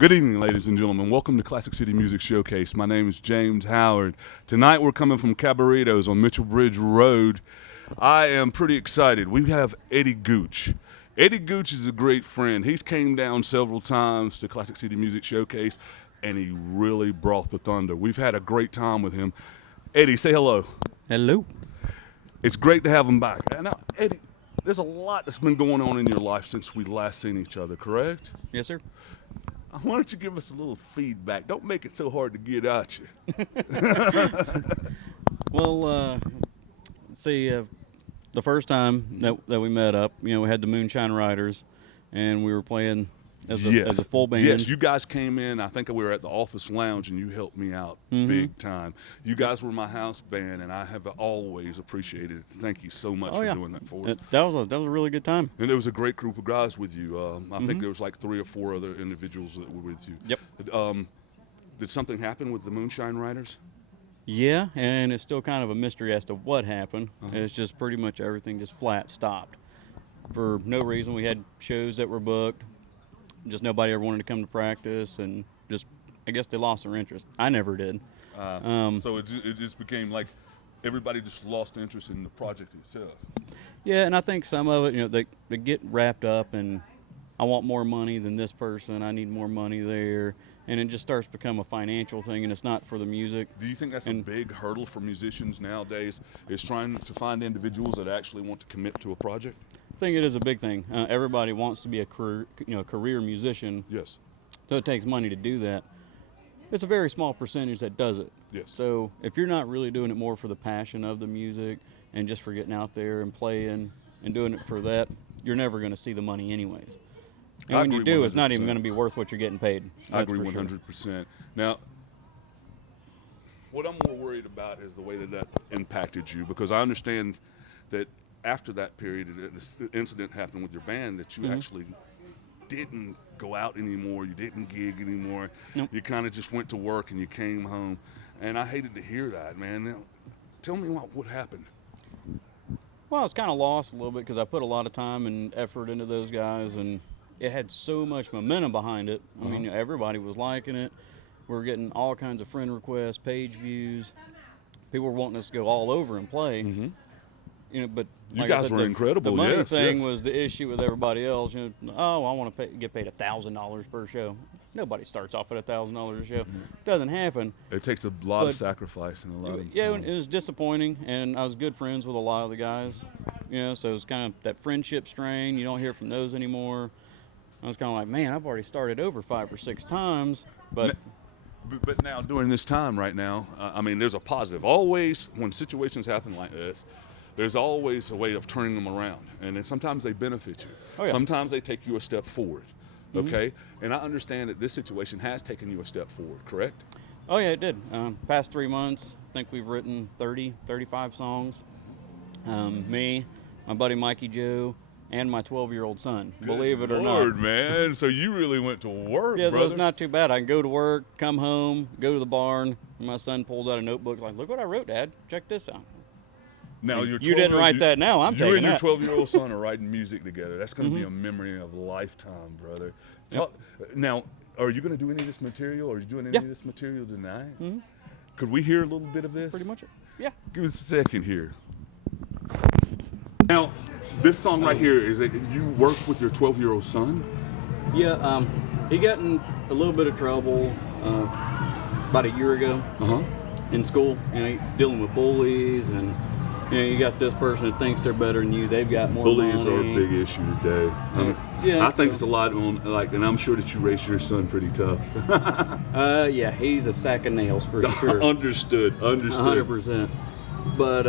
Good evening, ladies and gentlemen. Welcome to Classic City Music Showcase. My name is James Howard. Tonight we're coming from Caboritos on Mitchell Bridge Road. I am pretty excited. We have Eddie Gooch. Eddie Gooch is a great friend. He's came down several times to Classic City Music Showcase, and he really brought the thunder. We've had a great time with him. Eddie, say hello. Hello. It's great to have him back. Now, Eddie, there's a lot that's been going on in your life since we last seen each other, correct? Yes, sir. Why don't you give us a little feedback? Don't make it so hard to get at you. Well, let's see. The first time that we met up, we had the Moonshine Riders, and we were playing as a full band. Yes, you guys came in. I think we were at the office lounge, and you helped me out big time. You guys were my house band, and I have always appreciated it. Thank you so much for doing that for us. That was a really good time. And there was a great group of guys with you. I think there was like 3 or 4 other individuals that were with you. Yep. Did something happen with the Moonshine Riders? Yeah, and it's still kind of a mystery as to what happened. It's just pretty much everything just flat stopped. For no reason. We had shows that were booked. Just nobody ever wanted to come to practice, and just, I guess they lost their interest. I never did. So it just became like everybody just lost interest in the project itself. Yeah, and I think some of it, they get wrapped up in, I want more money than this person, I need more money there, and it just starts to become a financial thing, and it's not for the music. Do you think that's a big hurdle for musicians nowadays, is trying to find individuals that actually want to commit to a project? I think it is a big thing. Everybody wants to be a career musician. Yes. So it takes money to do that. It's a very small percentage that does it. Yes. So if you're not really doing it more for the passion of the music and just for getting out there and playing and doing it for that, you're never going to see the money anyways. And when you do, 100%. It's not even going to be worth what you're getting paid. I agree 100%. Now, what I'm more worried about is the way that impacted you, because I understand that after that period, this incident happened with your band, that you actually didn't go out anymore, you didn't gig anymore. Nope. You kind of just went to work and you came home. And I hated to hear that, man. Now, tell me what happened. Well, I was kind of lost a little bit because I put a lot of time and effort into those guys, and it had so much momentum behind it. I mean, everybody was liking it. We were getting all kinds of friend requests, page views. People were wanting us to go all over and play. But you guys were incredible. The money thing was the issue with everybody else. I want to get paid $1,000 per show. Nobody starts off at $1,000 a show. It doesn't happen. It takes a lot of sacrifice and a lot of time. It was disappointing, and I was good friends with a lot of the guys. So it was kind of that friendship strain. You don't hear from those anymore. I was kind of like, man, I've already started over 5 or 6 times, but now during this time right now, there's a positive. Always when situations happen like this, there's always a way of turning them around, and then sometimes they benefit you. Oh, yeah. Sometimes they take you a step forward, okay? And I understand that this situation has taken you a step forward, correct? Oh, yeah, it did. Past 3 months, I think we've written 30, 35 songs. Me, my buddy Mikey Joe, and my 12-year-old son, believe it or not. Lord, man, so you really went to work, Yeah, brother. So it's not too bad. I can go to work, come home, go to the barn, and my son pulls out a notebook, he's like, look what I wrote, Dad. Check this out. Now, you didn't write that now. I'm taking that. You and your 12-year-old son are writing music together. That's going to be a memory of a lifetime, brother. Now, are you going to do any of this material? Are you doing any of this material tonight? Could we hear a little bit of this? Pretty much. Yeah. Give us a second here. Now, this song right here, is it you work with your 12-year-old son? Yeah. He got in a little bit of trouble about a year ago in school. Dealing with bullies and. You got this person that thinks they're better than you. They've got more money. Bullies are a big issue today. I think it's a lot on, and I'm sure that you raised your son pretty tough. Yeah, he's a sack of nails for sure. Understood. 100%. But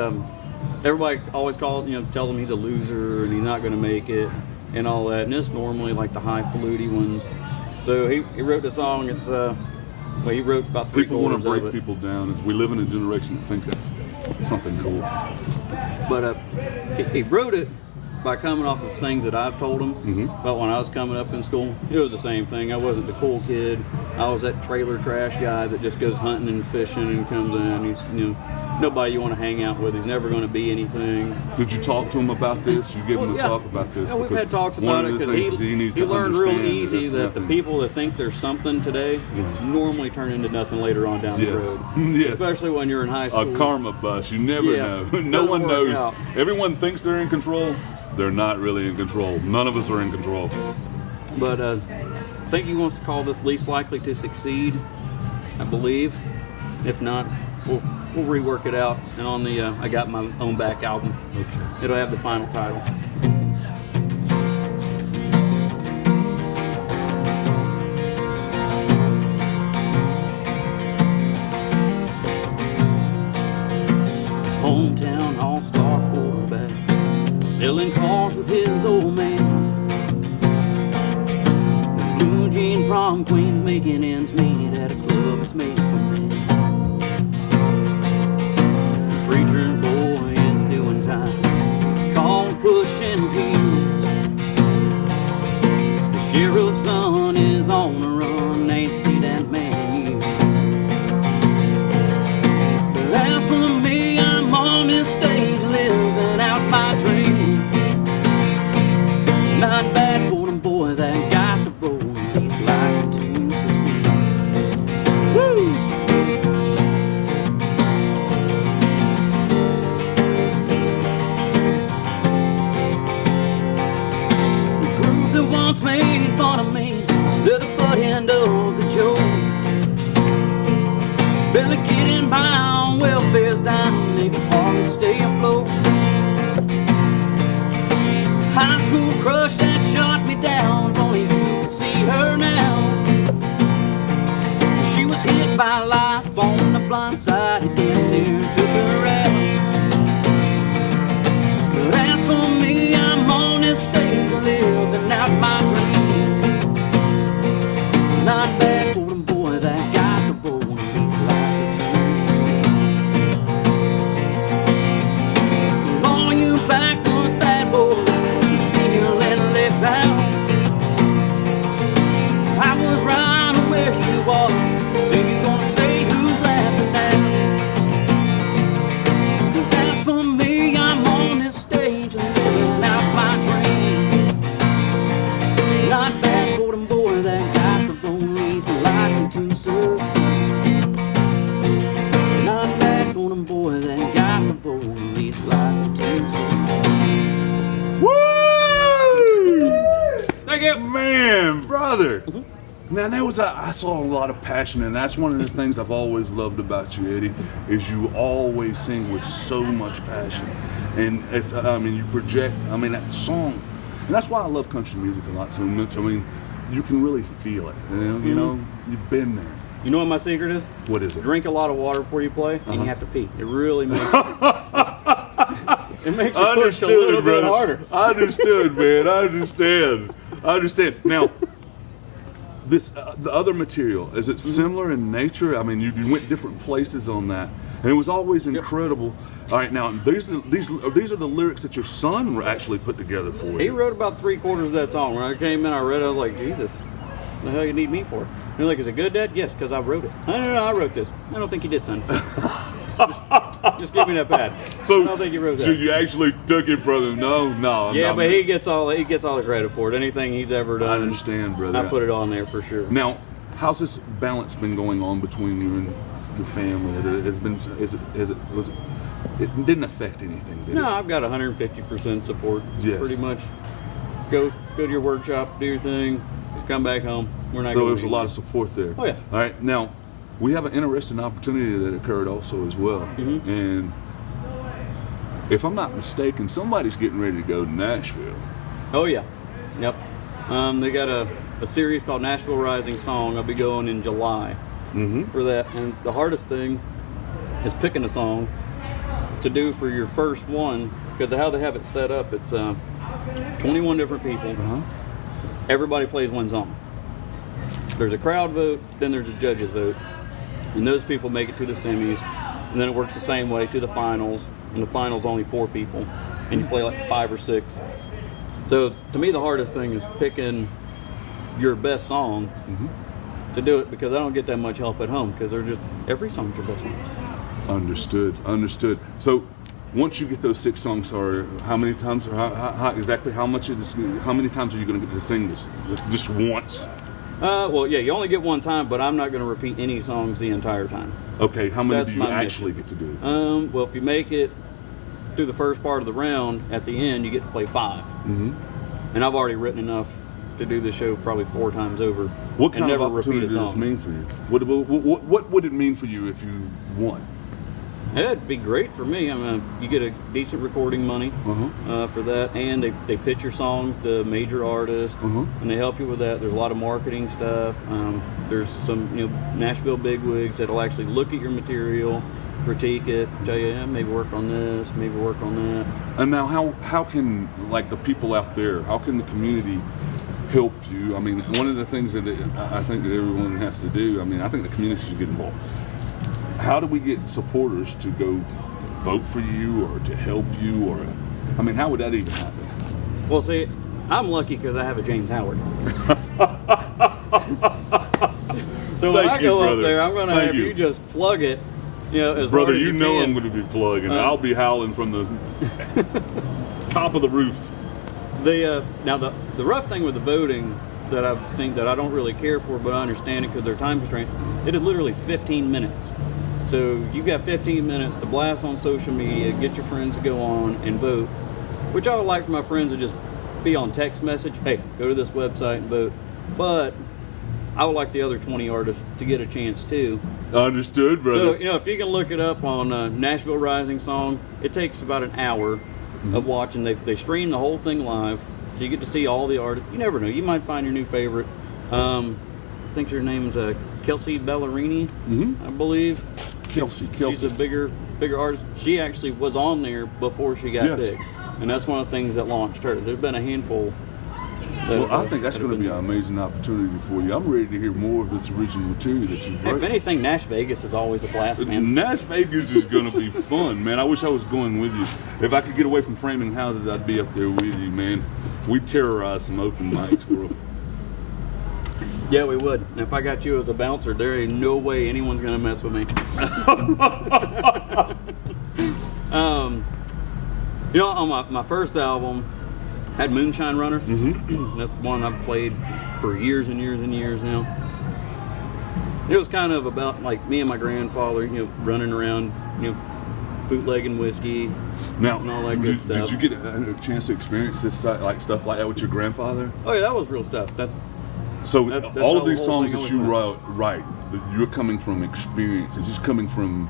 everybody always tells him he's a loser and he's not going to make it and all that. And it's normally like the highfalutin ones. So he wrote the song. It's he wrote about 3 People want to quarters break people down. We live in a generation that thinks that's something cool. But he wrote it by coming off of things that I've told him about when I was coming up in school. It was the same thing. I wasn't the cool kid. I was that trailer trash guy that just goes hunting and fishing and comes in. He's, nobody you want to hang out with. He's never going to be anything. Did you talk to him about this? You give him a talk about this? Yeah, we've had talks about it because he learned real easy that the people that think there's something today normally turn into nothing later on down the road. Yes. Especially when you're in high school. A karma bus. You never know. No one knows. Out. Everyone thinks they're in control. They're not really in control. None of us are in control. But I think he wants to call this least likely to succeed, I believe. If not, we'll rework it out. And on the I Got My Own Back album, it'll have the final title. Hometown all-star quarterback, selling cars with his old man. Blue jean prom queens making ends meet at a club that's made for men. The preacher's boy is doing time, called pushing pews. The sheriff's son is on the run, they see that man you. But as for me, I'm on this stage living out my dream. Not bad for them boy that got the road. He's like to succeed. Woo! The group that once made fun of me, they're the butt end of the joke. Barely getting by on welfare's dime, they can hardly stay afloat. High school crush that shot me down, if only you could see her now. She was hit by life on the blind side, it damn near took her out. But as for me, I'm on this stage living out my dream. Not bad for them boy that got the road, he's like to all you backward bad boys feeling left out. I was right where you are, so you gonna say who's laughing now? 'Cause as for me, I'm on this stage living out my dream. Not bad for them boy that got the road, he's likely to succeed. Not bad for them boy that got the road, he's likely to succeed. Woo! Thank you. Man, brother. Now I saw a lot of passion, and that's one of the things I've always loved about you, Eddie, is you always sing with so much passion. And it's, you project, that song, and that's why I love country music a lot so much. You can really feel it, you know, you've been there. You know what my secret is? What is it? Drink a lot of water before you play, and you have to pee. It really makes it makes you push a little bit harder. I understood, man. I understand. Now, this the other material, is it similar in nature? You went different places on that, and it was always incredible. All right, now these are the lyrics that your son actually put together for you. He wrote about 3/4 of that song. When I came in, I read it. I was like, Jesus, what the hell you need me for? And he's like, is it good, Dad? Yes, because I wrote it. No, I wrote this. I don't think you did, son. Just give me that pad. So I don't think you wrote that. So you actually took it from him? No. Yeah, but he gets all the credit for it. Anything he's ever done, I understand, brother. I put it on there for sure. Now, how's this balance been going on between you and your family? It didn't affect anything, did it? No, I've got 150% support. Yes. Pretty much. Go to your workshop, do your thing, come back home. We're not. So there's a lot of support there. Oh yeah. All right, now we have an interesting opportunity that occurred also as well, and if I'm not mistaken, somebody's getting ready to go to Nashville. Oh yeah. Yep. They got a series called Nashville Rising Song. I'll be going in July for that, and the hardest thing is picking a song to do for your first one, because of how they have it set up. It's 21 different people. Everybody plays one song. There's a crowd vote, then there's a judges vote, and those people make it to the semis, and then it works the same way to the finals, and the finals only 4 people, and you play like 5 or 6. So to me, the hardest thing is picking your best song to do it because I don't get that much help at home because they're just every song's your best one. Understood. So once you get those 6 songs, or how many times, or how exactly how many times are you going to get to sing this? Just once? Well, yeah, you only get one time, but I'm not going to repeat any songs the entire time. Okay, how many That's do you my actually mission. get to do? Well, if you make it through the first part of the round, at the end you get to play 5. Mm-hmm. And I've already written enough to do the show probably 4 times over. What kind and of never opportunity repeat a does this song. mean for you? What would it mean for you if you won? It'd be great for me. I mean, you get a decent recording money for that, and they pitch your songs to major artists, and they help you with that. There's a lot of marketing stuff. There's some Nashville bigwigs that'll actually look at your material, critique it, tell you, yeah, maybe work on this, maybe work on that. And now, how can, like, the people out there, how can the community help you? I mean, one of the things that I think that everyone has to do, I mean, I think the community should get involved. How do we get supporters to go vote for you or to help you? Or, I mean, how would that even happen? Well, see, I'm lucky because I have a James Howard. So when I go up there, I'm going to have you just plug it, as Brother, hard as you know can. I'm going to be plugging. I'll be howling from the top of the roof. Now the rough thing with the voting that I've seen that I don't really care for, but I understand it because they're time constrained. It is literally 15 minutes. So you've got 15 minutes to blast on social media, get your friends to go on and vote, which I would like for my friends to just be on text message. Hey, go to this website and vote. But I would like the other 20 artists to get a chance too. Understood, brother. So, if you can look it up on Nashville Rising song, it takes about an hour of watching. They stream the whole thing live, so you get to see all the artists. You never know. You might find your new favorite. I think her name's Kelsey Ballerini, I believe. Kelsey. She's a bigger artist. She actually was on there before she got big. And that's one of the things that launched her. There's been a handful. Well, I think that's going to be an amazing opportunity for you. I'm ready to hear more of this original material that you've written. If anything, Nash Vegas is always a blast, man. Nash Vegas is going to be fun, man. I wish I was going with you. If I could get away from framing houses, I'd be up there with you, man. We'd terrorize some open mics, bro. Yeah, we would. And if I got you as a bouncer, there ain't no way anyone's going to mess with me. On my first album, had Moonshine Runner. That's one I've played for years and years and years now. It was kind of about like me and my grandfather, running around, bootlegging whiskey, now, and all that good stuff. Did you get a chance to experience this stuff like that with your grandfather? Oh yeah, that was real stuff. So that's all how of these the whole songs thing that you was write, you're coming from experience. It's just coming from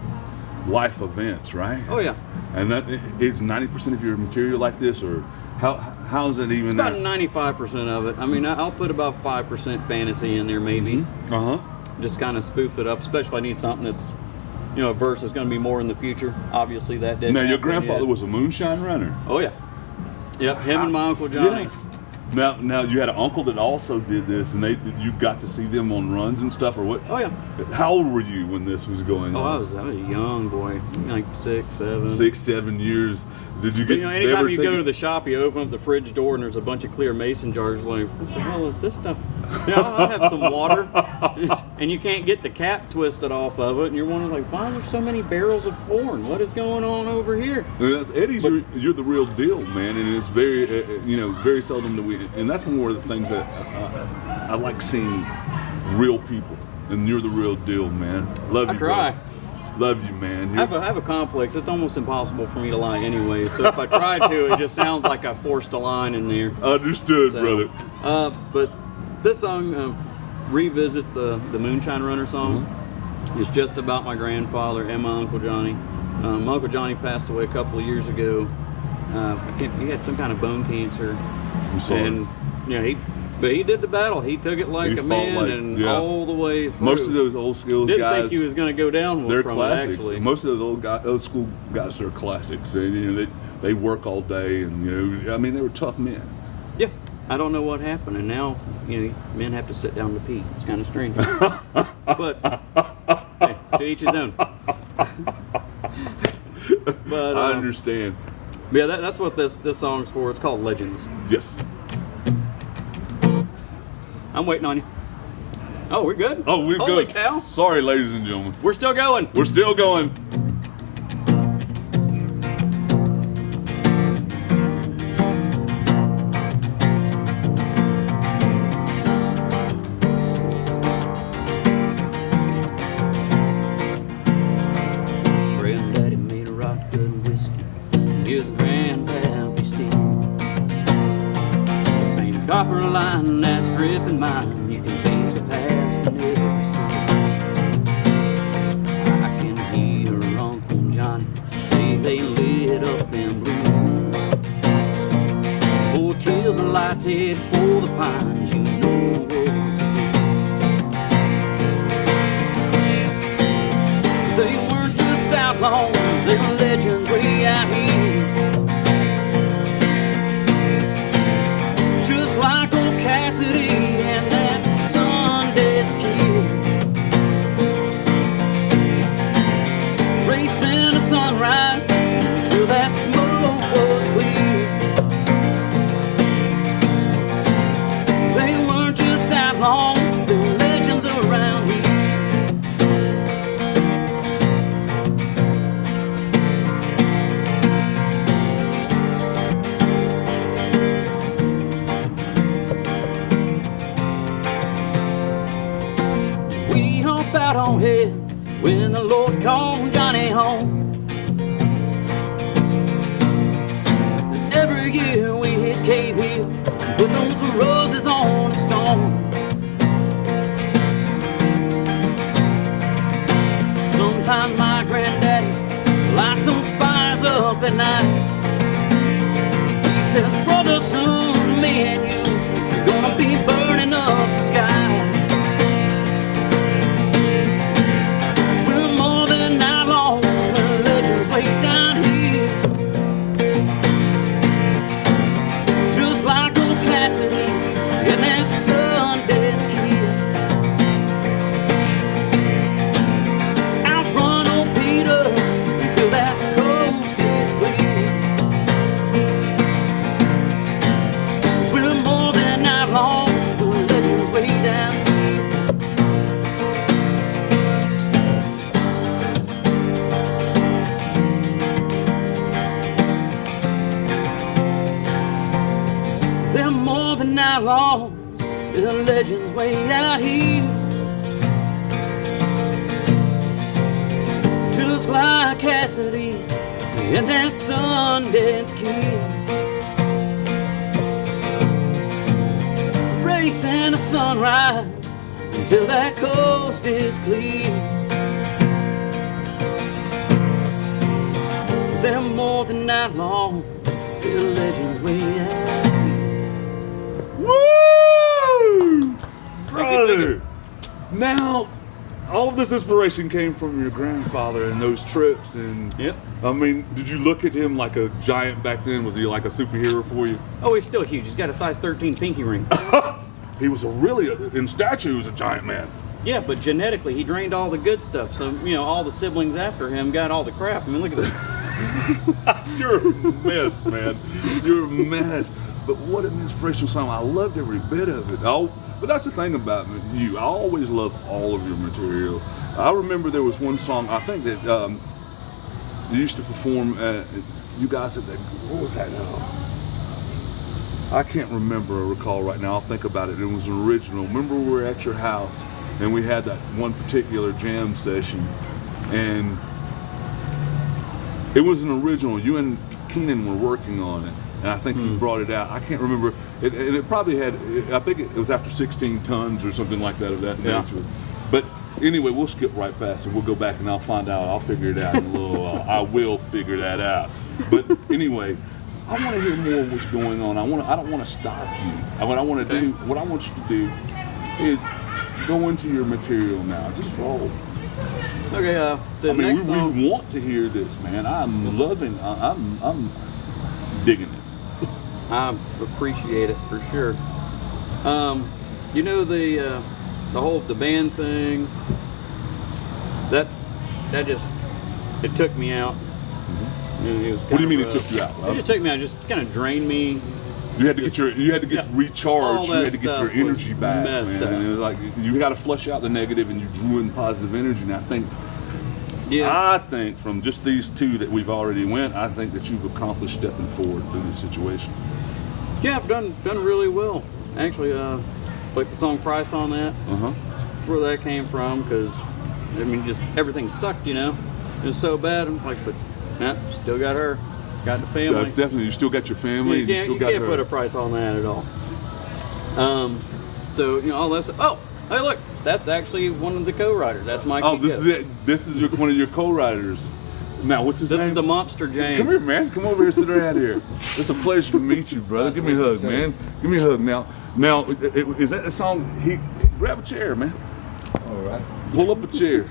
life events, right? Oh yeah. And that it's 90% of your material like this, or how's it even? It's about 95% of it. I mean, I'll put about 5% fantasy in there, maybe. Just kind of spoof it up, especially if I need something that's, a verse is going to be more in the future. Obviously, that didn't Now, your happen grandfather yet. was a moonshine runner. Oh yeah. Yep, him and my Uncle Johnny. Yes. Now you had an uncle that also did this, and you got to see them on runs and stuff, or what? Oh yeah. How old were you when this was going on? I was a young boy, like 6, 7. 6, 7 years. Did you But, get? anytime you go to the shop, you open up the fridge door and there's a bunch of clear mason jars. Like, what the hell is this stuff? I'll have some water, and you can't get the cap twisted off of it, and you're wondering like, why are there so many barrels of corn? What is going on over here? Eddie's, you're the real deal, man, and it's very, very seldom that we. And that's one of the things that I like seeing real people, and you're the real deal, man. Love you, I try. Bro. Love you, man. I have a complex. It's almost impossible for me to lie anyway. So if I try to, it just sounds like I forced a line in there. Understood, brother. But this song revisits the Moonshine Runner song. It's just about my grandfather and my Uncle Johnny. My Uncle Johnny passed away a couple of years ago. He had some kind of bone cancer. I'm sorry. And But he did the battle. He took it like a man all the way through. Most of those old school guys. Didn't think he was going to go down they're from classics. it, actually. Most of those old school guys are classics. And, they work all day, and I mean, they were tough men. Yeah. I don't know what happened, and now men have to sit down to pee. It's kind of strange. But hey, to each his own. But I understand. Yeah, that's what this song's for. It's called Legends. Yes. I'm waiting on you. Oh, we're good? Oh, we're Holy good. cow. Sorry, ladies and gentlemen. We're still going. We're still going. Granddaddy made a rock good whiskey. His grandpappy still. The same copper line that's dripping mine. You can taste the past and never see. I can hear Uncle Johnny say they lit up them blues. Oh, kill the lights, head for the pines. You know what to do. They weren't just outlaws, they were legends way out here. Just like old Cassidy and that Sundance Kid. Racing the sunrise till that smoke was clear. They weren't just outlaws, they were legends around here. We hop out on head when the Lord called Johnny home. And every year we hit Cave Hill and put those roses on a stone. Sometimes my granddaddy lights those fires up at night. He says, brother, soon me and you are gonna be burning up the sky. We're more than outlaws, we're legends way down here. Just like old Cassidy and that Sundance Kid. Outrun old Peter until that coast is clear. We're more than outlaws, we're legends way down here. They're more than outlaws, they're legends way out here. Just like Cassidy and that Sundance Kid. Racing the sunrise until that coast is clear. They're more than outlaws, they're legends way out here. Woo! Brother! Now, all of this inspiration came from your grandfather and those trips, and Yep. I mean, did you look at him like a giant back then? Was he like a superhero for you? Oh, he's still huge. He's got a size 13 pinky ring. He was in stature, he was a giant man. Yeah, but genetically, he drained all the good stuff. So, all the siblings after him got all the crap. I mean, look at this. You're a mess, man. You're a mess. But what an inspirational song. I loved every bit of it. But that's the thing about you. I always love all of your material. I remember there was one song, I think that you used to perform, you guys at that, what was that? I can't remember or recall right now. I'll think about it. It was an original. Remember we were at your house and we had that one particular jam session, and it was an original. You and Keenan were working on it, and I think you brought it out. I can't remember. It probably had, I think it was after 16 tons or something like that of that Yeah. nature. But anyway, we'll skip right past it. We'll go back and I'll find out. I'll figure it out in a little while. I will figure that out. But anyway, I want to hear more of what's going on. I don't want to stop you. What I want to do, what I want you to do is go into your material now. Just roll. Okay, the I mean, next song. we want to hear this, man. I'm loving, I'm digging this. I appreciate it for sure. The whole band thing. That just it took me out. It was What do you kind mean of it took you out? It just took me out. Just kind of drained me. You had to get recharged. You All that had to get your stuff energy was back, messed man. up. And it was like you got to flush out the negative, and you drew in positive energy. And I think from just these two that we've already went, I think that you've accomplished stepping forward through this situation. Yeah, I've done really well. Actually, like the song "Price" on that. That's where that came from, because I mean, just everything sucked, you know. It was so bad. I'm like, but nah, still got her, got the family. That's definitely. You still got your family. You can't put a price on that at all. So you know all that stuff. Oh, hey, look, that's actually one of the co-writers. That's Mikey. Oh, this is it. This is one of your co-writers. Now, what's his name? This is the Monster James. Come here, man. Come over here. Sit right here. It's a pleasure to meet you, brother. Give me a hug, man. Give me a hug now. Now, is that the song? Grab a chair, man. All right. Pull up a chair.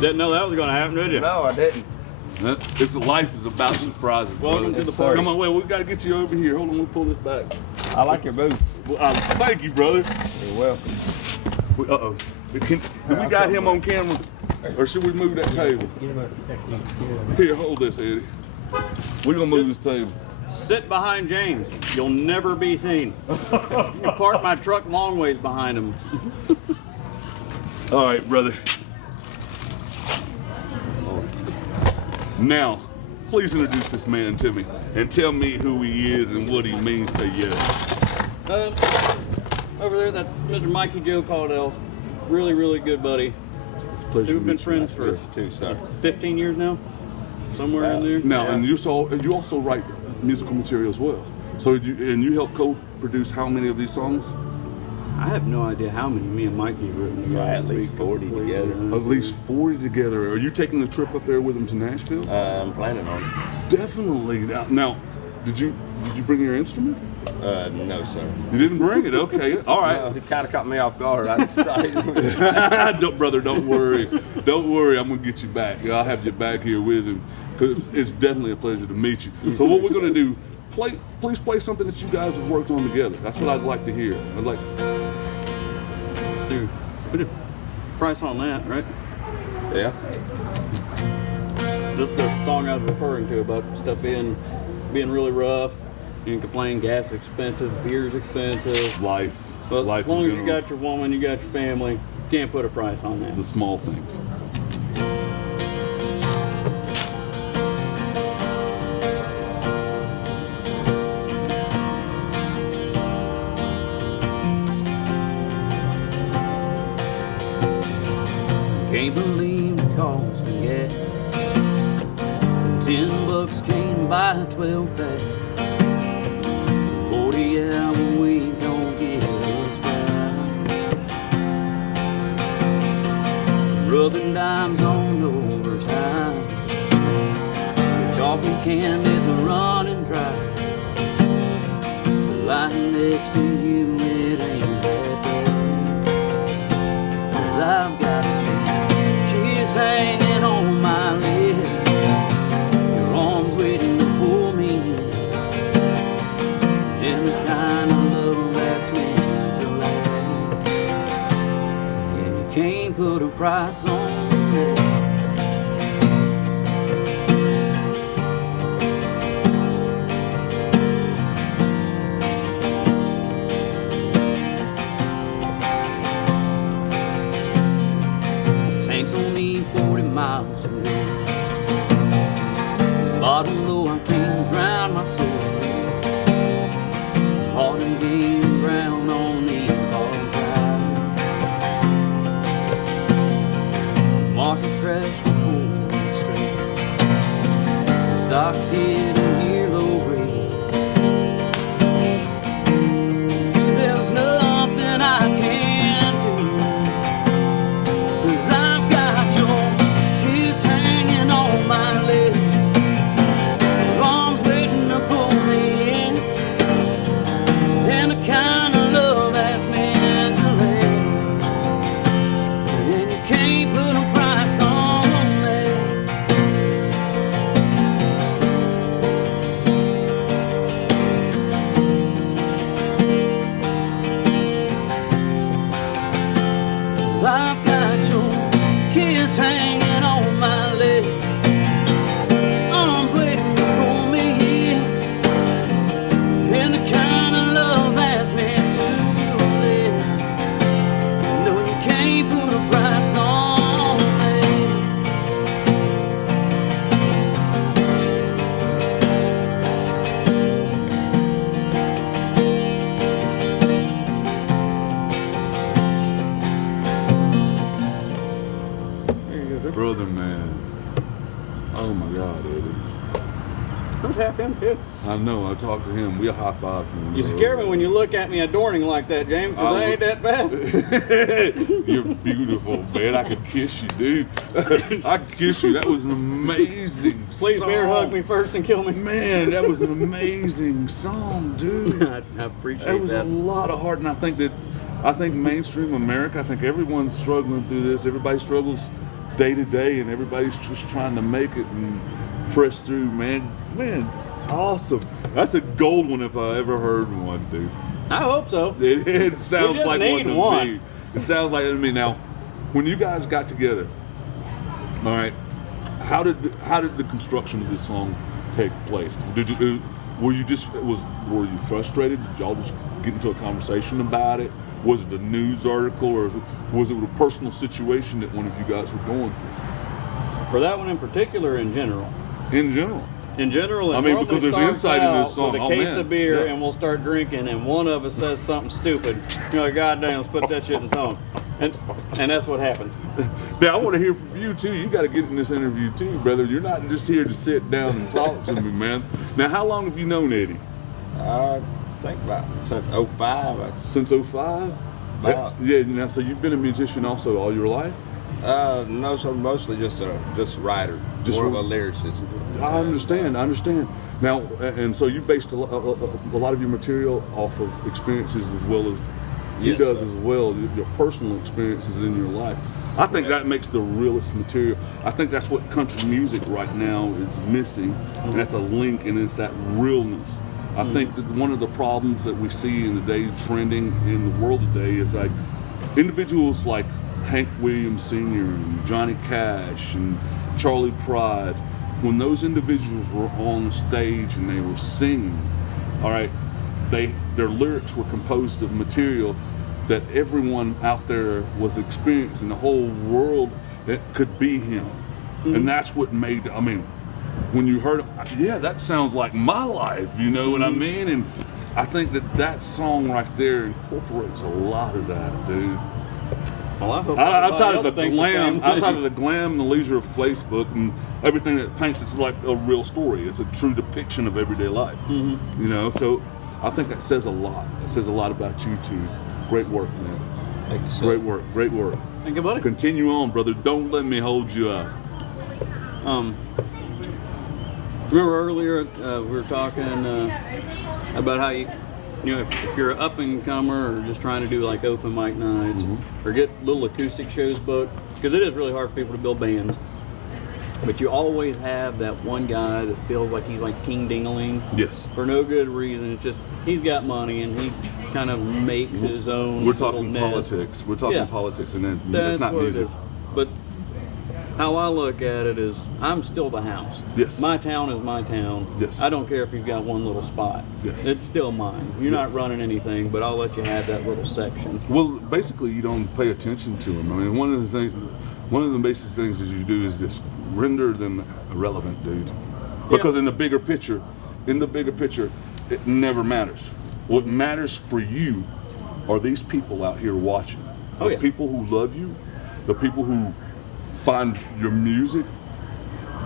Didn't know that was going to happen, did you? No, I didn't. This life is about surprises. Welcome brother. to the party. Come on, wait. We got to get you over here. Hold on, we'll pull this back. I like your boots. Well, thank you, brother. You're welcome. Uh-oh. Do we got him on camera? Or should we move that table? Here, hold this, Eddie. We're going to move this table. Sit behind James. You'll never be seen. You park my truck long ways behind him. All right, brother. Now, please introduce this man to me and tell me who he is and what he means to you. Over there, that's Mr. Mikey Joe Caudill. Really, really good buddy. It's a pleasure. We've been friends for 15 years now, somewhere in there. Now, and you also write musical material as well. So you help co-produce how many of these songs? I have no idea how many me and Mikey have written together. At least 40 together. At least 40 together. Are you taking the trip up there with them to Nashville? I'm planning on it. Definitely. Now, did you bring your instrument? No, sir. You didn't bring it. Okay. All right. No, it kind of caught me off guard. I just Brother, don't worry. Don't worry. I'm gonna get you back. I'll have you back here with him, because it's definitely a pleasure to meet you. So what we're gonna do? Please play something that you guys have worked on together. That's what I'd like to hear. I'd like. Dude, put a price on that, right? Yeah. Just the song I was referring to about stuff being really rough. You can complain, gas expensive, beer's expensive. Life. But Life as long in as you general. got your woman, you got your family, you can't put a price on that. The small things. Can't believe the cost of gas. $10 can't buy a 12-pack. 40-hour week don't get us by. Rubbing dimes on overtime. The coffee can is running dry. Lying next to you, it ain't that bad. 'Cause I've got kiss hanging on my lip, your arms waiting to pull me in, the kind of love that's meant to last. And you can't put a price on it. Tank's only 40 miles to go. Bottom low, I can't drown my soul. Hard and game ground on the Impulse Drive. him too. I know. I talked to him. We'll high five him. You scare me when you look at me adorning like that, James, because I ain't that fast. You're beautiful, man. I could kiss you, dude. I could kiss you. That was an amazing Please song. bear hug me first and kill me. Man, that was an amazing song, dude. I appreciate It was that. a lot of heart, and I think mainstream America, I think everyone's struggling through this. Everybody struggles day to day, and everybody's just trying to make it and press through, man. Man, awesome. That's a gold one if I ever heard one, dude. I hope so. It sounds just like need one to one. me. It sounds like it to me. Now, when you guys got together, all right, how did the construction of this song take place? Were you frustrated? Did y'all just get into a conversation about it? Was it a news article, or was it a personal situation that one of you guys were going through? For that one in particular, in general. In general. In general, it I mean, normally because there's starts insight in out this song. with a Oh, case man. of beer, Yeah. and we'll start drinking, and one of us says something stupid. You're like, God damn, let's put that shit in song. And that's what happens. Now, I want to hear from you, too. You got to get in this interview, too, brother. You're not just here to sit down and talk to me, man. Now, how long have you known Eddie? I think about since 05. Since 05? About. Yeah, now, so you've been a musician also all your life? No, so mostly just a writer, Just more of a- a lyricist. I understand. Now, and so you based a lot of your material off of experiences as well as he Yes, does sir. as well, your personal experiences in your life. I think that makes the realest material. I think that's what country music right now is missing, and that's a link, and it's that realness. I think that one of the problems that we see in the day trending in the world today is like individuals like Hank Williams Sr. and Johnny Cash and Charlie Pride, when those individuals were on the stage and they were singing, all right, their lyrics were composed of material that everyone out there was experiencing. The whole world that could be him. And that's what made, I mean, when you heard it, yeah, that sounds like my life, you know what I mean? And I think that song right there incorporates a lot of that, dude. Well, I hope Outside of everybody the else thinks the same glam, outside thing. of the glam and the leisure of Facebook and everything that paints, it's like a real story. It's a true depiction of everyday life. You know, so I think that says a lot. It says a lot about you two. Great work, man. Thank you, sir. Great work. Great work. Think about it. Continue on, brother. Don't let me hold you up. Remember earlier we were talking about how you know, if you're an up and comer or just trying to do like open mic nights or get little acoustic shows booked, because it is really hard for people to build bands. But you always have that one guy that feels like he's like King Ding-a-ling Yes. for no good reason. It's just he's got money and he kind of makes his own. We're little talking nest. politics. We're talking Yeah. politics, and then That's it's not what music. it is. But how I look at it is, I'm still the house. Yes. My town is my town. Yes. I don't care if you've got one little spot. Yes. It's still mine. You're Yes. not running anything, but I'll let you have that little section. Well, basically, you don't pay attention to them. I mean, one of the basic things that you do is just render them irrelevant, dude. Because in the bigger picture, it never matters. What matters for you are these people out here watching. Oh, The yeah. people who love you, the people who find your music,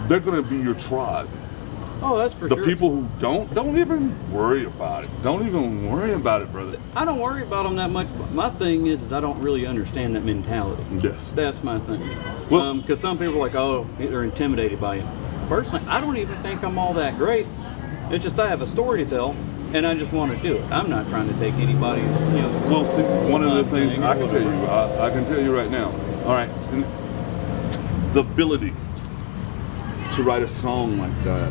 they're going to be your tribe. Oh, that's for The sure. people who don't even worry about it. Don't even worry about it, brother. I don't worry about them that much. My thing is I don't really understand that mentality. Yes. That's my thing. Well- Because some people are like, oh, they're intimidated by you. Personally, I don't even think I'm all that great. It's just I have a story to tell, and I just want to do it. I'm not trying to take anybody's, you know. Well, see, one of the things thing I or can tell you, whatever. I can tell you right now. All right, the ability to write a song like that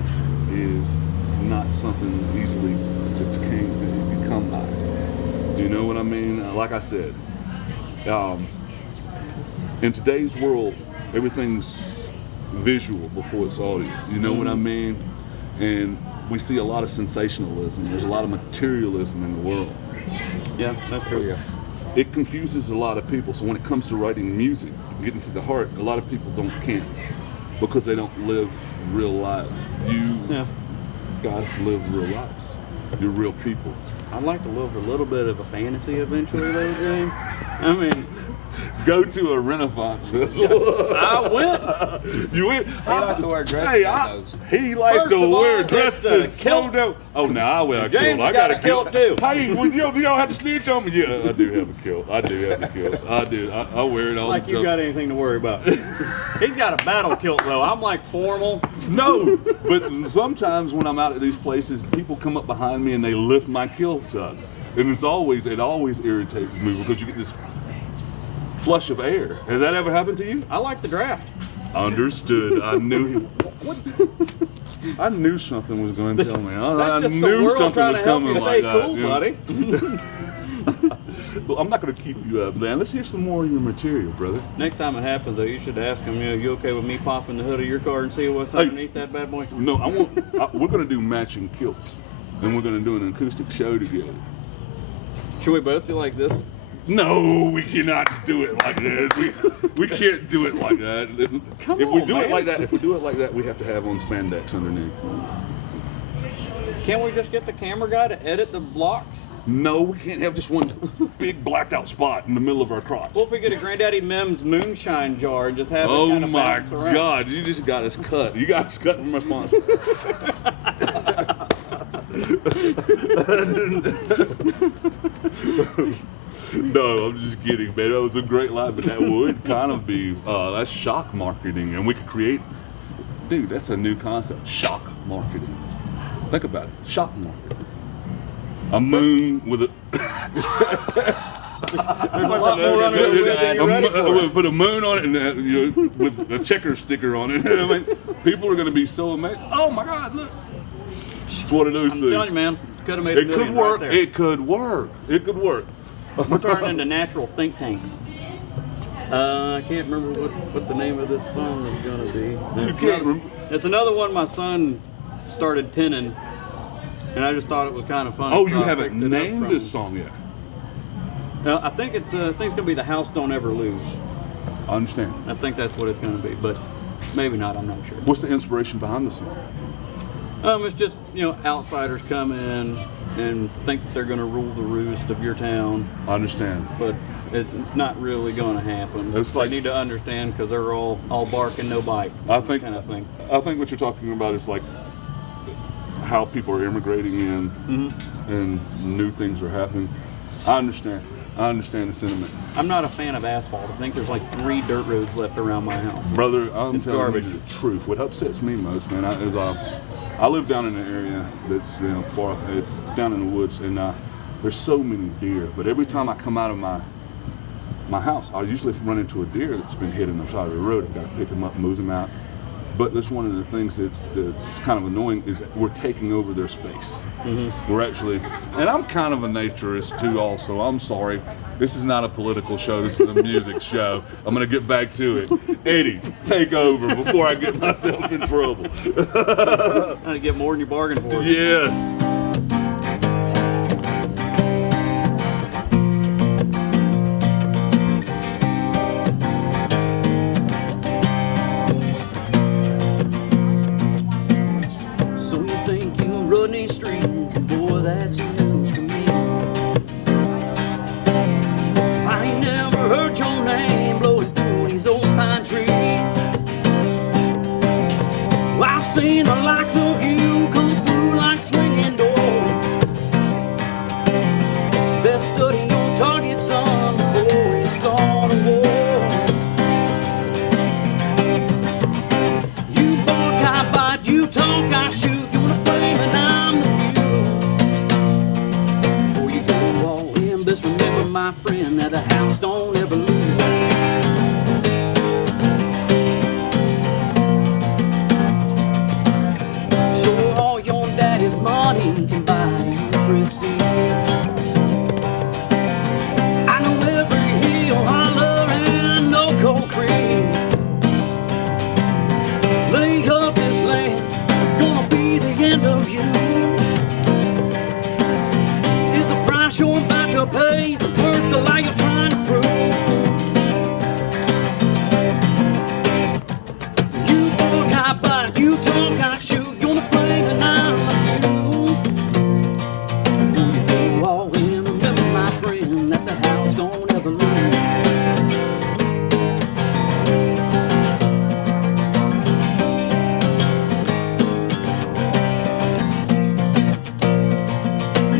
is not something easily that's can come by. You know what I mean? Like I said, in today's world, everything's visual before it's audio. You know what I mean? And we see a lot of sensationalism. There's a lot of materialism in the world. Yeah, that's true. Yeah. It confuses a lot of people. So when it comes to writing music, getting to the heart, a lot of people can't because they don't live real lives. You Yeah. guys live real lives. You're real people. I'd like to live a little bit of a fantasy eventually, though, James. I mean, go to a Renaissance festival. I went. You went? He likes to wear dresses. Hey, like those. he likes First to of all, wear it's dresses. a kilt. Oh, no, I wear a James kilt. I got got a kilt too. Hey, well, you don't have to snitch on me. Yeah, I do have a kilt. I do have a kilt. I do. I wear it all Like the you time. got anything to worry about. He's got a battle kilt though. I'm like formal. No, but sometimes when I'm out at these places, people come up behind me and they lift my kilt up, and it always irritates me because you get this flush of air. Has that ever happened to you? I like the draft. Understood. I knew. I knew something was going to tell me. I That's just the knew world something trying was to help coming you like stay that. cool, you know? buddy. Well, I'm not going to keep you up, man. Let's hear some more of your material, brother. Next time it happens, though, you should ask him. You okay with me popping the hood of your car and see what's Hey. underneath that bad boy? No, we're going to do matching kilts, and we're going to do an acoustic show together. Should we both do like this? No, we cannot do it like this. We can't do it like that. Come if we on, do it man. like that, we have to have on spandex underneath. Can't we just get the camera guy to edit the blocks? No, we can't have just one big blacked out spot in the middle of our crotch. Well, if we get a Granddaddy Mim's moonshine jar and just have it Oh kind of my bounce around. God, you just got us cut. You got us cut from our sponsor. No, I'm just kidding, man. That was a great line, but that would kind of be, that's shock marketing. And we could create, dude, that's a new concept, shock marketing. Think about it, shock marketing. A moon with a... There's a lot more under the hood than you're ready for. Put a moon on it and with a checker sticker on it. I mean, people are going to be so amazed. Oh my God, look. It's one of those I'm things. telling you, man, could have made a It million could work. right there. It could work. It could work. We're turning into natural think tanks. I can't remember what the name of this song is going to be. You can't remember? It's another one my son started pinning, and I just thought it was kind of funny. Oh, so you I haven't picked it up named from this him. song yet. I think it's going to be The House Don't Ever Lose. I understand. I think that's what it's going to be, but maybe not. I'm not sure. What's the inspiration behind the song? It's just, outsiders come in and think that they're going to rule the roost of your town, I understand. but it's not really going to happen. It's like- they need to understand because they're all bark and no bite. I think kind of thing. I think what you're talking about is like how people are immigrating in and new things are happening. I understand the sentiment. I'm not a fan of asphalt. I think there's like 3 dirt roads left around my house. Brother, I'm It's telling garbage. you the truth. What upsets me most, man, I live down in an area that's far. It's down in the woods, and there's so many deer. But every time I come out of my house, I usually run into a deer that's been hit on the side of the road. I've got to pick them up, move them out. But that's one of the things that's kind of annoying is that we're taking over their space. We're actually, and I'm kind of a naturist too also. I'm sorry. This is not a political show. This is a music show. I'm going to get back to it. Eddie, take over before I get myself in trouble. Trying to get more than you bargained for. Yes. So you think you run these streets, boy, that's news to me. I ain't never heard your name blowing through these old pine trees. Well, I've seen the likes of you come through like swinging doors. Best study your target, son, before you start a war. You bark, I bite, you talk, I shoot. You wanna blame and I'm the fuse. Before you go all in, best remember, my friend, that the house don't ever lose. Sure, all your daddy's money can buy you prestige.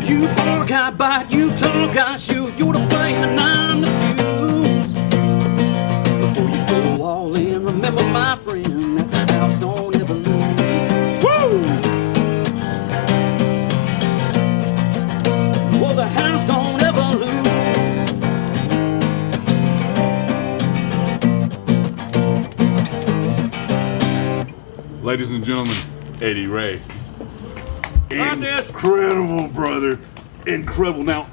You bark, I bite, you talk, I shoot. You're the flame and I'm the fuse. Before you go all in, remember my friend, that the house don't ever lose. Woo! Well, the house don't ever lose. Ladies and gentlemen, Eddie Ray. Right there. Incredible, brother. Incredible. Now,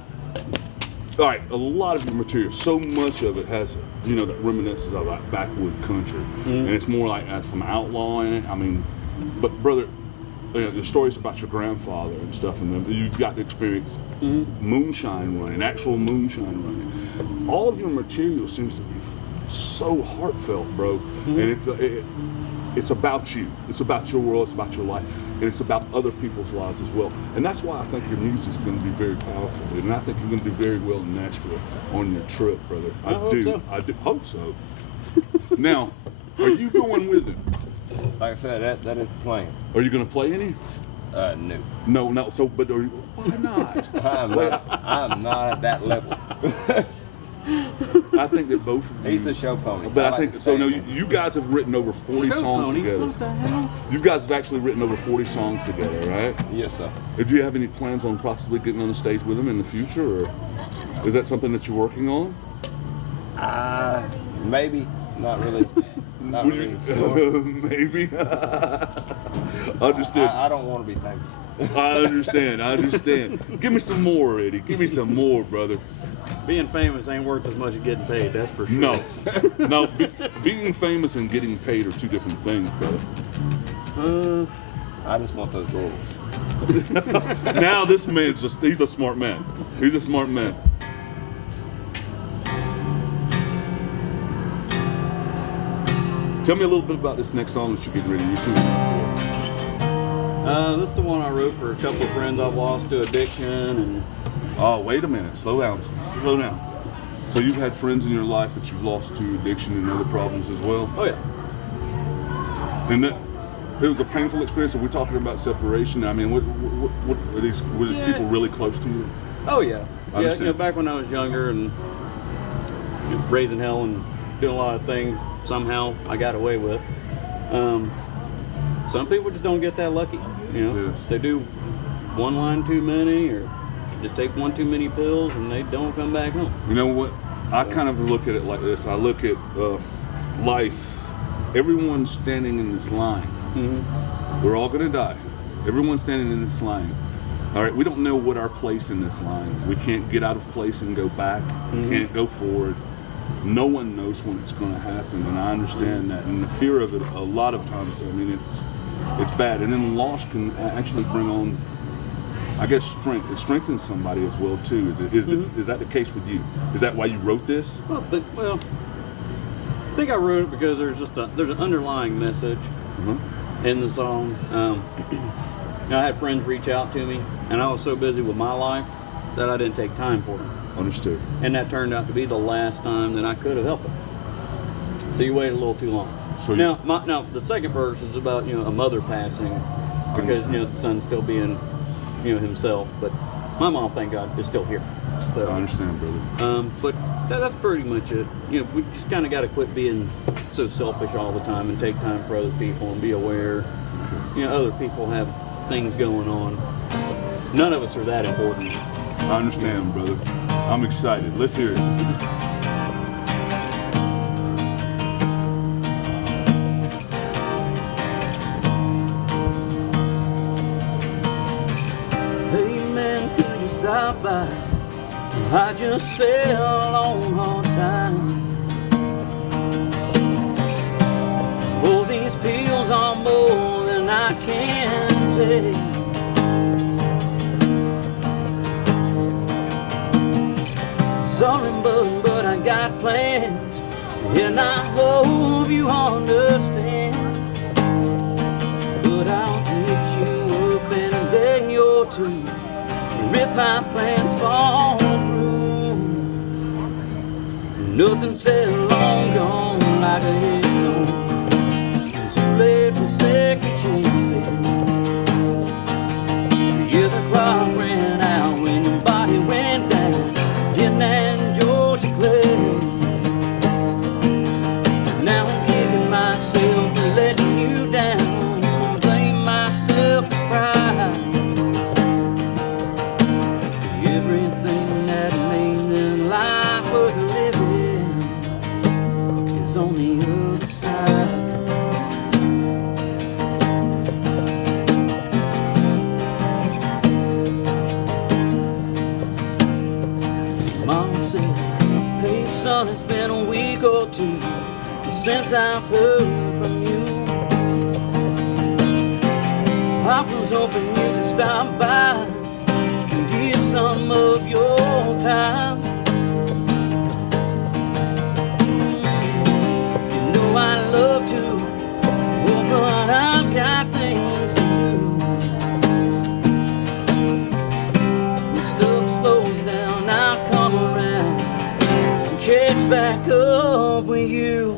all right, a lot of your material, so much of it has, you know, that reminisces of like backwood country. And it's more like some outlaw in it. I mean, but brother, you know, the stories about your grandfather and stuff, and you've got to experience moonshine running, actual moonshine running. All of your material seems to be so heartfelt, bro. And it's about you. It's about your world. It's about your life. And it's about other people's lives as well. And that's why I think your music is going to be very powerful. And I think you're going to do very well in Nashville on your trip, brother. I do hope so. Now, are you going with it? Like I said, that is the plan. Are you going to play any? No. No. So, but are you, why not? I'm not at that level. I think that both of you. He's a show pony. But I like think to so. say No, that. you guys have written over 40 songs together. What the hell? You guys have actually written over 40 songs together, right? Yes, sir. Do you have any plans on possibly getting on the stage with them in the future, or is that something that you're working on? Maybe. Not really. Not really. Sure. Maybe. Understood. I don't want to be famous. I understand. Give me some more, Eddie. Give me some more, brother. Being famous ain't worth as much as getting paid, that's for sure. No. Being famous and getting paid are two different things, brother. I just want those roles. Now this man's he's a smart man. He's a smart man. Tell me a little bit about this next song that you're getting ready to do. This is the one I wrote for a couple of friends I've lost to addiction, and Oh, wait a minute. Slow down. So you've had friends in your life that you've lost to addiction and other problems as well? oh yeah. And that it was a painful experience. Are we talking about separation? I mean, were these people really close to you? Oh yeah. I Yeah, understand. back when I was younger and raising hell and doing a lot of things somehow I got away with. Some people just don't get that lucky. You know, Yes. they do one line too many or just take one too many pills and they don't come back home. You know what? I kind of look at it like this. I look at life. Everyone's standing in this line. We're all going to die. Everyone's standing in this line. All right, we don't know what our place in this line. We can't get out of place and go back. We can't go forward. No one knows when it's going to happen, and I understand that. And the fear of it, a lot of times, I mean, it's bad. And then loss can actually bring on, I guess, strength. It strengthens somebody as well too. Is that the case with you? Is that why you wrote this? I think I wrote it because there's an underlying message in the song. I had friends reach out to me, and I was so busy with my life that I didn't take time for them. Understood. And that turned out to be the last time that I could have helped them. So you waited a little too long. So now the second verse is about a mother passing because the son's still being himself, but my mom, thank God, is still here. So, I understand, brother. but that's pretty much it. We just kind of got to quit being so selfish all the time and take time for other people and be aware. Other people have things going on. None of us are that important. I understand, brother. I'm excited. Let's hear it. Hey man, could you stop by? I just fell on hard time. Oh, these pills are more than I can take. Sorry, but I got plans, and I hope you understand. But I'll pick you up in a day or two if my plans fall through. Nothing said long gone like a headstone. Too late for second chances. Yeah, the clock ran out when Everything that made this life worth living is on the other side. Mom said, hey son, it's been a week or two since I've heard from you. I was hoping you could stop by and give some of your time. You know I love to, oh, but I've got things to do. When stuff slows down, I'll come around and catch back up with you.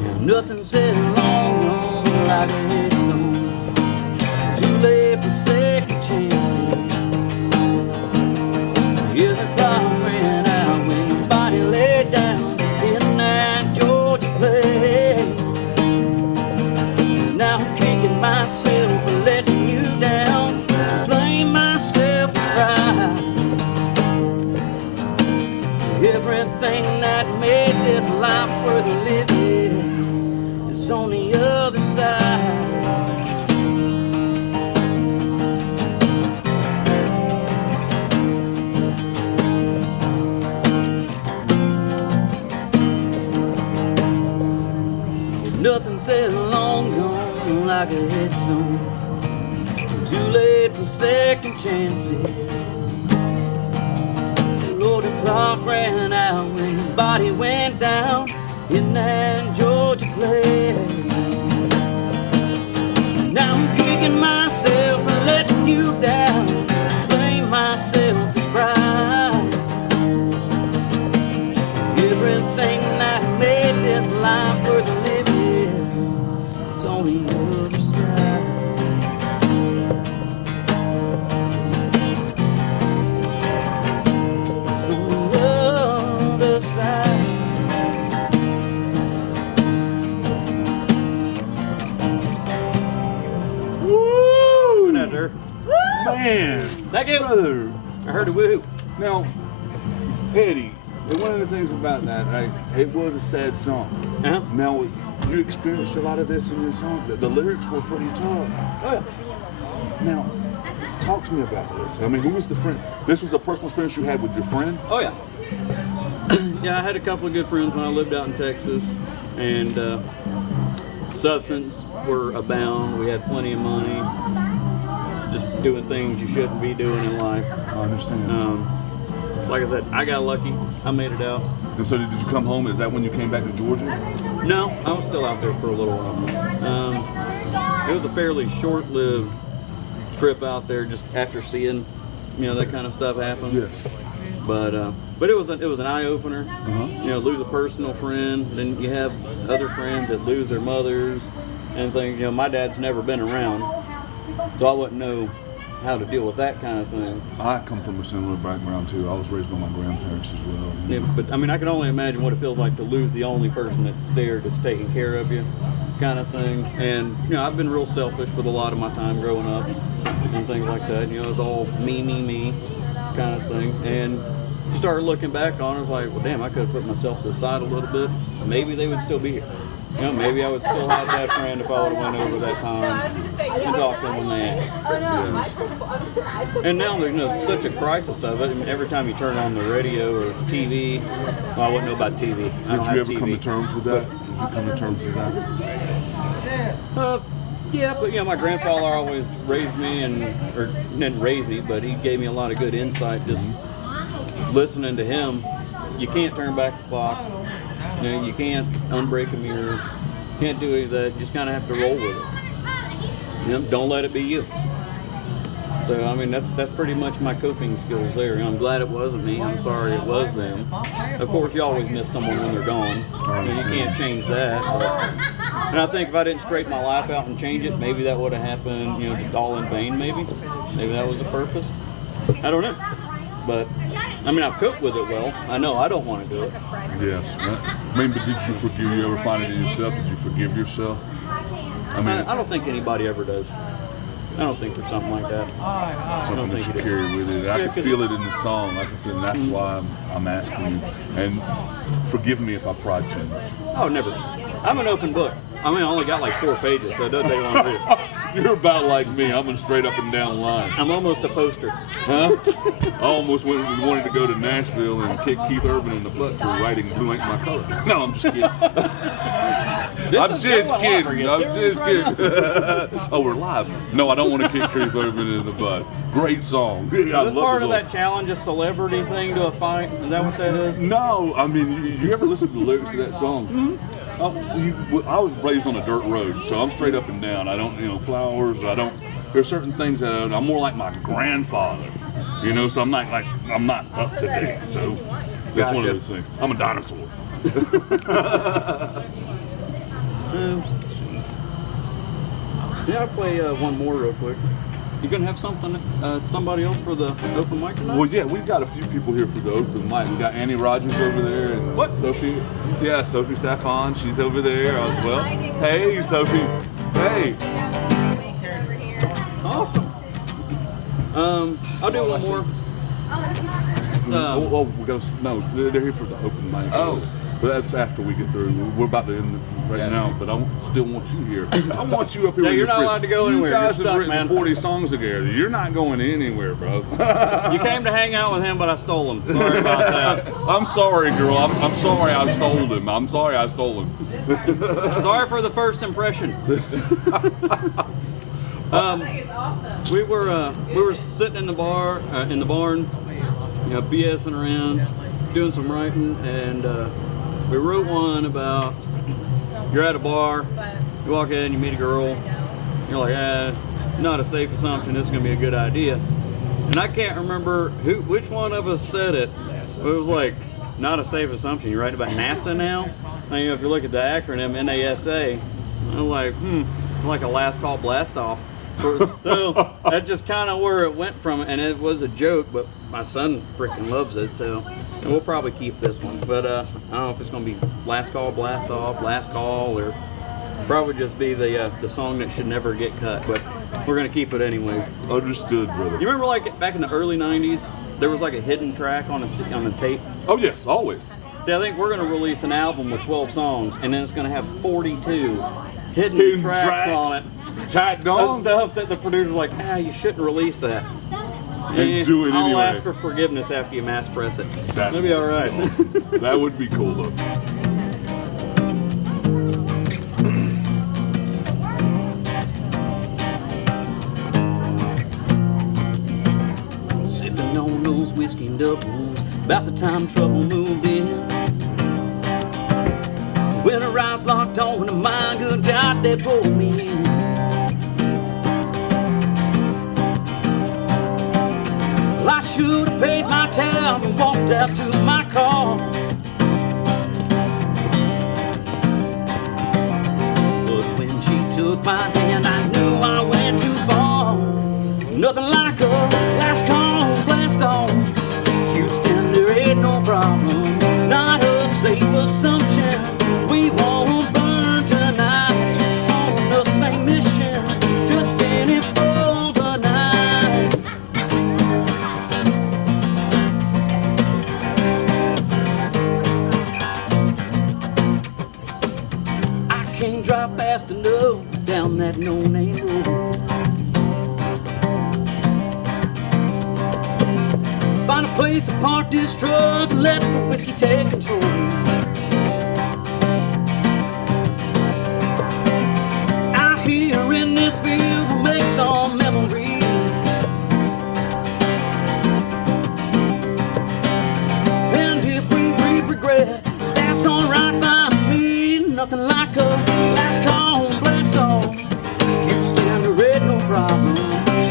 Yeah, nothing said long like a headstone. Too late for second chances. Yeah, the clock ran out when the body laid down in that Georgia place. Now I'm kicking myself for letting you down, blame myself for pride. Everything that made this life worth living is on the other side. Nothing said long gone like a headstone. Too late for second chances. Lord, the clock ran out when the body went down in that Georgia place. Now I'm kicking myself for letting you down, blame myself for pride. Everything that made this life worth living is on the other side. It's on the other side. Woo! Good after. Man, Thank you. brother. I heard a woo. Now, Eddie, and one of the things about that, right, it was a sad song. Uh-huh. Now, you experienced a lot of this in your song. The lyrics were pretty tough. Oh, yeah. Now, talk to me about this. I mean, who was the friend? This was a personal experience you had with your friend? Oh, yeah. Yeah, I had a couple of good friends when I lived out in Texas, and substance were abound. We had plenty of money, just doing things you shouldn't be doing in life. I understand. Like I said, I got lucky. I made it out. And so did you come home? Is that when you came back to Georgia? No, I was still out there for a little while. It was a fairly short-lived trip out there, just after seeing, that kind of stuff happen. Yes. But it was an eye opener. Lose a personal friend, then you have other friends that lose their mothers and things. My dad's never been around, so I wouldn't know how to deal with that kind of thing. I come from a similar background too. I was raised by my grandparents as well. Yeah, but I mean, I can only imagine what it feels like to lose the only person that's there, that's taking care of you, kind of thing. And I've been real selfish with a lot of my time growing up and things like that. It was all me kind of thing. And you start looking back on it, it's like, well, damn, I could have put myself to the side a little bit. Maybe they would still be here. Maybe I would still have that friend if I would have went over that time and talked to them when they asked. And now there's such a crisis of it. I mean, every time you turn on the radio or TV, well, I wouldn't know about TV. I don't Did you have ever come to TV. terms with that? Did you come to terms with that? Yeah, but my grandfather always raised me, or didn't raise me, but he gave me a lot of good insight. Just listening to him, you can't turn back the clock. You can't unbreak a mirror. Can't do any of that. You just kind of have to roll with it. Don't let it be you. So I mean, that's pretty much my coping skills there. I'm glad it wasn't me. I'm sorry it was them. Of course, you always miss someone when they're gone. You can't change that. And I think if I didn't straighten my life out and change it, maybe that would have happened. Just all in vain. Maybe that was the purpose. I don't know. But I mean, I've coped with it well. I know I don't want to do it. Yes. I mean, but did you forgive? You ever find it in yourself? Did you forgive yourself? I mean, I don't think anybody ever does. I don't think there's something like that. Something that you carry with it. I can feel it in the song. I can feel it, and that's why I'm asking you. And forgive me if I pried too much. Oh, never. I'm an open book. I mean, I only got like 4 pages, so it doesn't take long to read. You're about like me. I'm a straight up and down line. I'm almost a poster. Huh? I almost wanted to go to Nashville and kick Keith Urban in the butt for writing Blue Ain't My Color. No, I'm just kidding. I'm just kidding. Oh, we're live. No, I don't want to kick Keith Urban in the butt. Great song. Is this part of that challenge a celebrity thing to a fight? Is that what that is? No, I mean, you ever listen to the lyrics of that song? Mm-hmm. I was raised on a dirt road, so I'm straight up and down. I don't, flowers. There's certain things that I'm more like my grandfather, so I'm not up to date. So that's one of those things. I'm a dinosaur. Yeah, I'll play one more real quick. You gonna have somebody else for the open mic tonight? Well, yeah, we've got a few people here for the open mic. We got Annie Rogers over there and what? Sophie. Yeah, Sophie Saffon. She's over there as well. Hey, Sophie. Hey. Awesome. I'll do one more. They're here for the open mic. Oh. But that's after we get through. We're about to end it right now, but I still want you here. I want you up here. No, with you're your not friend. allowed to go anywhere. You guys You're have stuck, written man. 40 songs together. You're not going anywhere, bro. You came to hang out with him, but I stole him. Sorry about that. I'm sorry, girl. I'm sorry I stole him. I'm sorry I stole him. Sorry for the first impression. We were sitting in the barn, BSing around, doing some writing, and we wrote one about you're at a bar, you walk in, you meet a girl, you're like, not a safe assumption, this is gonna be a good idea. And I can't remember which one of us said it. But it was like, not a safe assumption. You write about NASA now? I mean, if you look at the acronym NASA, I'm like a last call blast off. So that's just kind of where it went from, and it was a joke, but my son freaking loves it, so and we'll probably keep this one. But I don't know if it's going to be last call blast off, last call, or probably just be the song that should never get cut, but we're going to keep it anyways. Understood, brother. You remember like back in the early 90s, there was like a hidden track on the tape? Oh, yes, always. See, I think we're going to release an album with 12 songs, and then it's going to have 42 hidden tracks on it. Tacked on. Of stuff that the producer's like, you shouldn't release that. And do it I'll anyway. ask for forgiveness after you mass press it. That'd It'll be all right. That would be cool, though. Sipping on those whiskey doubles, about the time trouble moved in. When her eyes locked on to mine, good God, they pulled me in. Well, I should have paid my tab and walked out to my car. But when she took my hand, I knew I went too far. Nothing like a last call, blast on. Houston, there ain't no problem, not a safe assumption. We won't burn tonight on the same mission, just in it for the night. I can't drive fast enough down that no-name road. Find a place to park this truck and let the whiskey take control. Out here in this field, we'll make some memories. And if we reap regret, that's alright by me. Nothing like a last call, blast off. Houston, there ain't no problem,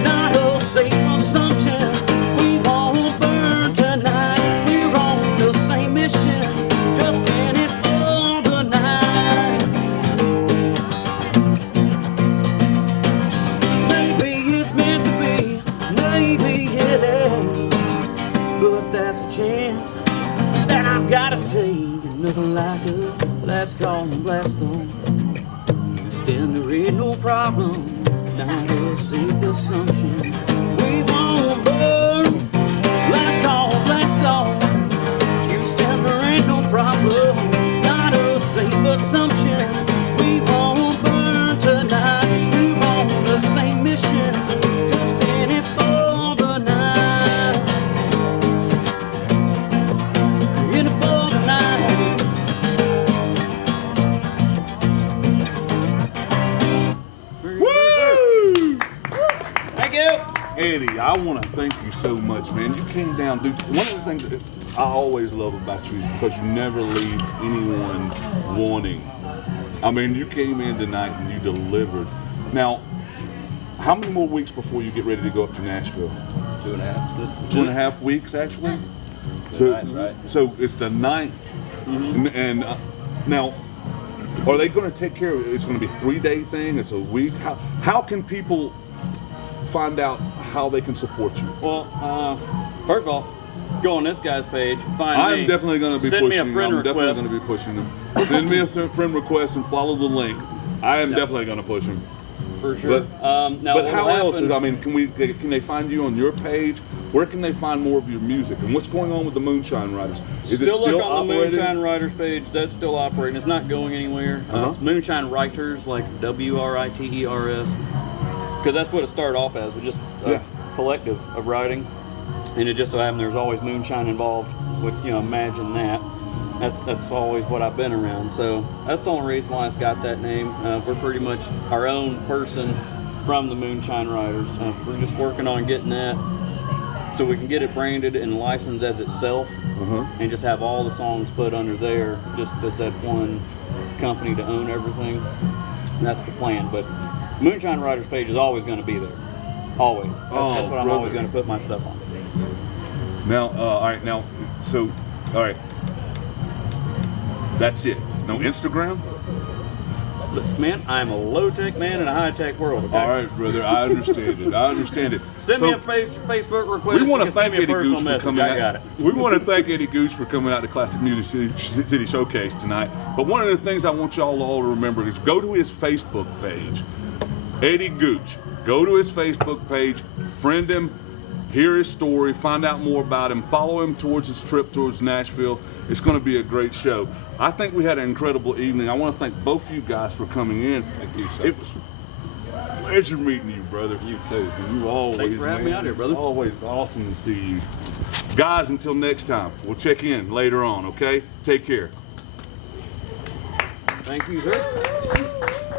not a safe assumption. We won't burn tonight, we're on the same mission, just in it for the night. Maybe it's meant to be, maybe it ain't, but that's a chance that I've gotta take. Nothing like a last call and blast on. Houston, there ain't no problem, not a a safe assumption. We won't burn. Blast off, blast off. Use temper ain't no problem. Not a safe assumption. We won't burn tonight. We want the same mission. Just in it for the night. In it for the night. Woo! Thank you. Eddie, I want to thank you so much, man. You came down, dude. One of the things that I always love about you is because you never leave anyone wanting. I mean, you came in tonight and you delivered. Now, how many more weeks before you get ready to go up to Nashville? 2.5. 2.5 weeks, actually. Right. So it's the 9th, and now, are they going to take care of it? It's going to be a 3-day thing. It's a week. How can people find out how they can support you? Well, first of all, go on this guy's page, find me. I'm definitely going to be Send pushing. me a friend I'm definitely request. going to be pushing them. Send me a friend request and follow the link. I am definitely going to push them. For sure. Now, But what how will else? happen- I mean, can they find you on your page? Where can they find more of your music? And what's going on with the Moonshine Riders? Is it Still still look on the operating? Moonshine Writers page. That's still operating. It's not going anywhere. It's Moonshine Writers, like WRITERS, because that's what it started off as, with just a collective of writing. And it just so happened there's always moonshine involved. Imagine that. That's always what I've been around. So that's the only reason why it's got that name. We're pretty much our own person from the Moonshine Riders. We're just working on getting that so we can get it branded and licensed as itself, and just have all the songs put under there, just as that one company to own everything. And that's the plan. But Moonshine Riders page is always going to be there. Always. That's what I'm always going to put my stuff on. Now, all right. Now, so, all right. That's it. No Instagram? Look, man, I'm a low-tech man in a high-tech world, okay? All right, brother. I understand it. I understand it. Send me a Facebook request. We want You to can thank send me a Eddie personal Gooch for message. coming I out. got it. We want to thank Eddie Gooch for coming out to Classic Music City Showcase tonight. But one of the things I want y'all all to remember is go to his Facebook page, Eddie Gooch. Go to his Facebook page, friend him, hear his story, find out more about him, follow him towards his trip towards Nashville. It's going to be a great show. I think we had an incredible evening. I want to thank both of you guys for coming in. Thank you, sir. It was a pleasure meeting you, brother. You too. And you always, Thanks for having me out here, brother. It's always awesome to see you. Guys, until next time, we'll check in later on, okay? Take care. Thank you, sir.